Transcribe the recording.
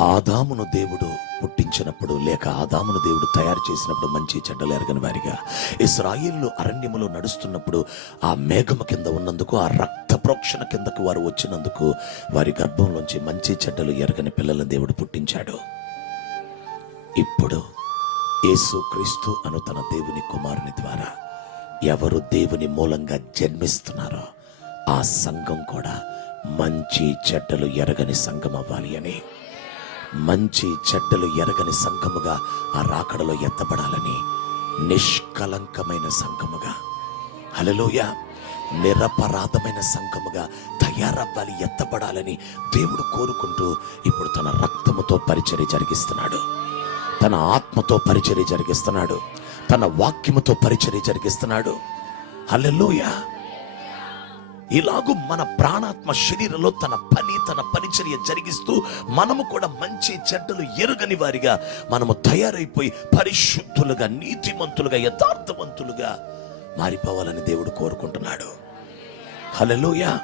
ఆదామును దేవుడు పుట్టించినప్పుడు లేక ఆదామును దేవుడు తయారు చేసినప్పుడు మంచి చెడ్డలు ఎరగని వారిగా ఇస్రాయిల్లో అరణ్యములో నడుస్తున్నప్పుడు ఆ మేఘము కింద ఉన్నందుకు ఆ రక్త ప్రోక్షణ కిందకు వారు వచ్చినందుకు వారి గర్భంలోంచి మంచి చెడ్డలు ఎరగని పిల్లలను దేవుడు పుట్టించాడు. ఇప్పుడు యేసు క్రీస్తు అను తన దేవుని కుమారుని ద్వారా ఎవరు దేవుని మూలంగా జన్మిస్తున్నారో ఆ సంఘం కూడా మంచి చెడ్డలు ఎరగని సంఘం అవ్వాలి అని. మంచి చెడ్డలు ఎరగని సంఘముగా ఆ రాకడలో ఎత్తబడాలని నిష్కలంకమైన సంఘముగా. హలలోయ నిరపరాధమైన సంఘముగా తయారవ్వాలి ఎత్తబడాలని దేవుడు కోరుకుంటూ ఇప్పుడు తన రక్తముతో పరిచర్య జరిగిస్తున్నాడు. తన ఆత్మతో పరిచర్య జరిగిస్తున్నాడు. తన వాక్యముతో పరిచర్య జరిగిస్తున్నాడు. హల్లెలూయ. ఇలాగూ మన ప్రాణాత్మ శరీరంలో తన పని తన పరిచర్య జరిగిస్తూ మనము కూడా మంచి చెడ్డలు ఎరుగని వారిగా మనము తయారైపోయి పరిశుద్ధులుగా నీతిమంతులుగా యథార్థవంతులుగా మారిపోవాలని దేవుడు కోరుకుంటున్నాడు. హలోయా